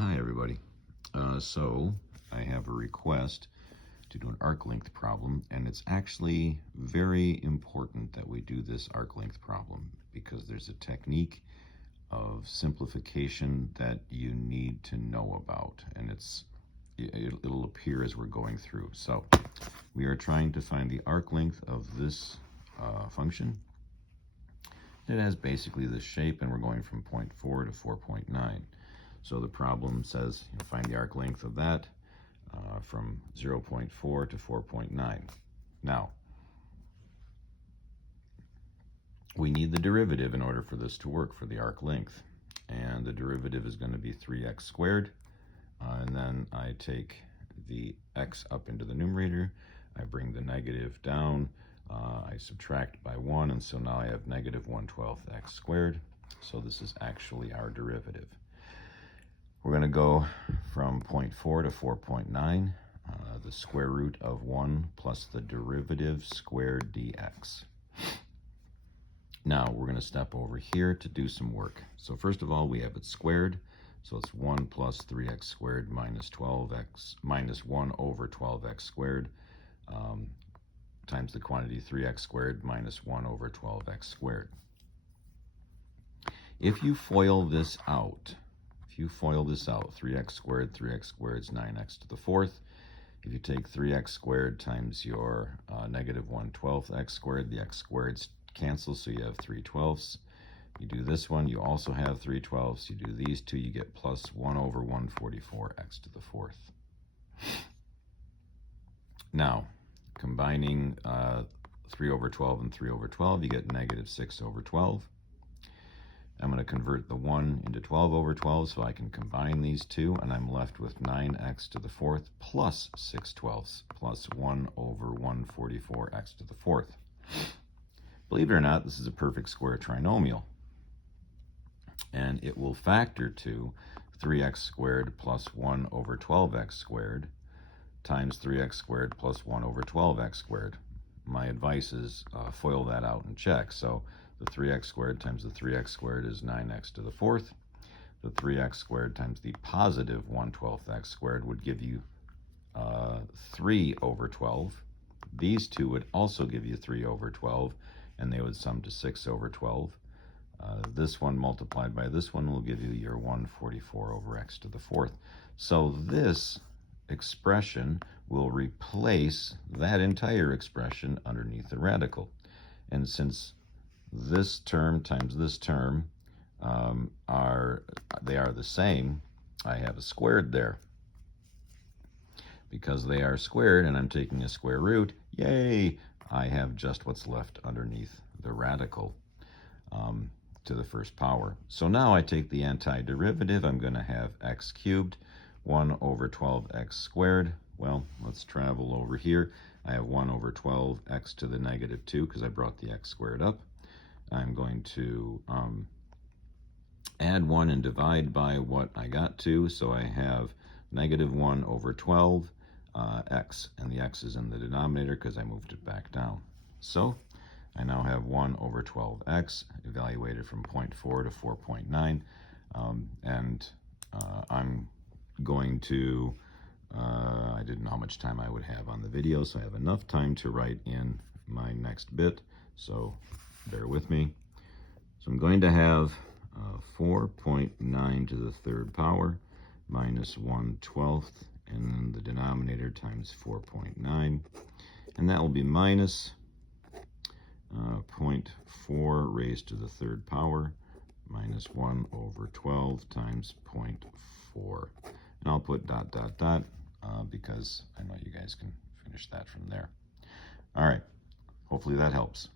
Hi everybody. So I have a request to do an arc length problem, and it's actually very important that we do this arc length problem because there's a technique of simplification that you need to know about, and it'll appear as we're going through. So we are trying to find the arc length of this function. It has basically this shape, and we're going from 0.4 to 4.9. So the problem says find the arc length of that from 0.4 to 4.9. Now, we need the derivative in order for this to work for the arc length. And the derivative is going to be 3x squared. And then I take the x up into the numerator. I bring the negative down. I subtract by 1, and so now I have negative 1/12 x squared. So this is actually our derivative. We're going to go from 0.4 to 4.9, the square root of 1 plus the derivative squared dx. Now we're going to step over here to do some work. So first of all, we have it squared. So it's 1 plus 3x squared minus 12x minus 1 over 12x squared times the quantity 3x squared minus 1 over 12x squared. If you FOIL this out, 3x squared is 9x to the fourth. If you take 3x squared times your negative 1/12 x squared, the x squareds cancel, so you have 3/12. You do this one, you also have 3/12. You do these two, you get plus 1 over 144 x to the fourth. Now, combining 3 over 12 and 3 over 12, you get negative 6 over 12. I'm going to convert the 1 into 12 over 12 so I can combine these two, and I'm left with 9x to the fourth plus 6/12 plus 1 over 144 x to the fourth. Believe it or not, this is a perfect square trinomial, and it will factor to 3x squared plus 1 over 12x squared times 3x squared plus 1 over 12x squared. My advice is FOIL that out and check. So the 3x squared times the 3x squared is 9x to the fourth. The 3x squared times the positive 1/12 x squared would give you 3 over 12. These two would also give you 3 over 12, and they would sum to 6 over 12. This one multiplied by this one will give you your 144 over x to the fourth. So this expression will replace that entire expression underneath the radical. And since this term times this term are the same, I have a squared there. Because they are squared and I'm taking a square root, yay, I have just what's left underneath the radical to the first power. So now I take the antiderivative. I'm going to have x cubed 1 over 12x squared. Well, let's travel over here. I have 1 over 12x to the negative 2 because I brought the x squared up. I'm going to add 1 and divide by what I got to. So I have negative 1 over 12 x, and the x is in the denominator because I moved it back down. So I now have 1 over 12x evaluated from 0.4 to 4.9, and I'm going to, I didn't know how much time I would have on the video, so I have enough time to write in my next bit, so bear with me. So I'm going to have 4.9 to the third power minus 1/12, and then the denominator times 4.9, and that will be minus 0.4 raised to the third power minus 1 over 12 times 0.4. And I'll put ... because I know you guys can finish that from there. All right, hopefully that helps.